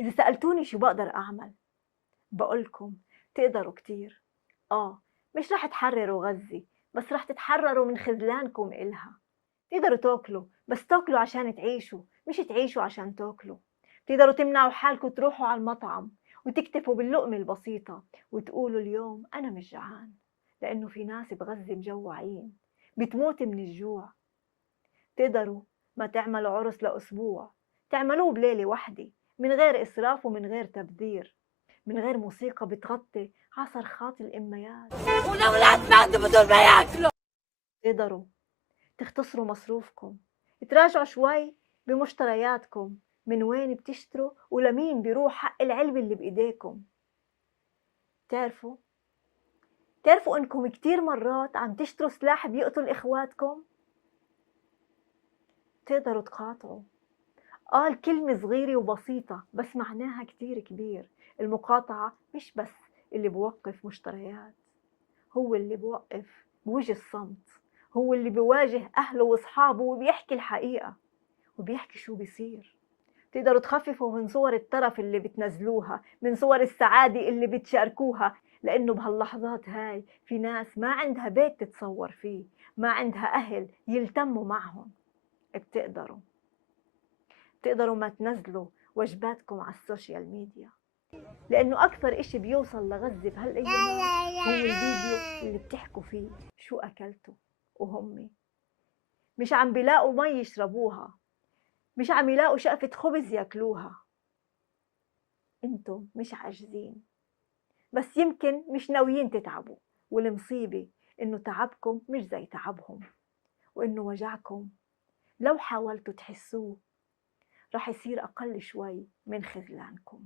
إذا سألتوني شو بقدر أعمل، بقولكم تقدروا كتير. مش رح تحرروا غزة، بس رح تتحرروا من خذلانكم إلها. تقدروا تاكلوا، بس تاكلوا عشان تعيشوا، مش تعيشوا عشان تاكلوا. تقدروا تمنعوا حالكم تروحوا على المطعم وتكتفوا باللقمة البسيطة وتقولوا اليوم أنا مش جعان، لأنه في ناس بغزة مجوعين بتموت من الجوع. تقدروا ما تعملوا عرس لأسبوع، تعملوه بليلة واحدة، من غير إسراف ومن غير تبذير، من غير موسيقى بتغطي على صرخات الأميات، والأولاد ماتوا بدون ما ياكلوا. تقدروا تختصروا مصروفكم، تراجعوا شوي بمشترياتكم، من وين بتشتروا ولمين بيروح حق العلبة اللي بإيديكم. تعرفوا إنكم كتير مرات عم تشتروا سلاح بيقتل إخواتكم. تقدروا تقاطعوا. الكلمة صغيرة وبسيطة بس معناها كتير كبير. المقاطعة مش بس اللي بوقف مشتريات، هو اللي بوقف بوجه الصمت، هو اللي بيواجه أهله وأصحابه وبيحكي الحقيقة وبيحكي شو بيصير. تقدروا تخففوا من صور الترف اللي بتنزلوها، من صور السعادة اللي بتشاركوها، لأنه بهاللحظات هاي في ناس ما عندها بيت تتصور فيه، ما عندها أهل يلتموا معهم. بتقدروا ما تنزلوا وجباتكم على السوشيال ميديا، لأنه أكثر إشي بيوصل لغزة بهالأيامات هو الفيديو اللي بتحكوا فيه شو أكلتوا، وهم مش عم بيلاقوا مي يشربوها، مش عم يلاقوا شقفة خبز ياكلوها. انتم مش عاجزين، بس يمكن مش ناويين تتعبوا، والمصيبة إنه تعبكم مش زي تعبهم، وإنه وجعكم لو حاولتوا تحسوه رح يصير أقل شوي من خذلانكم.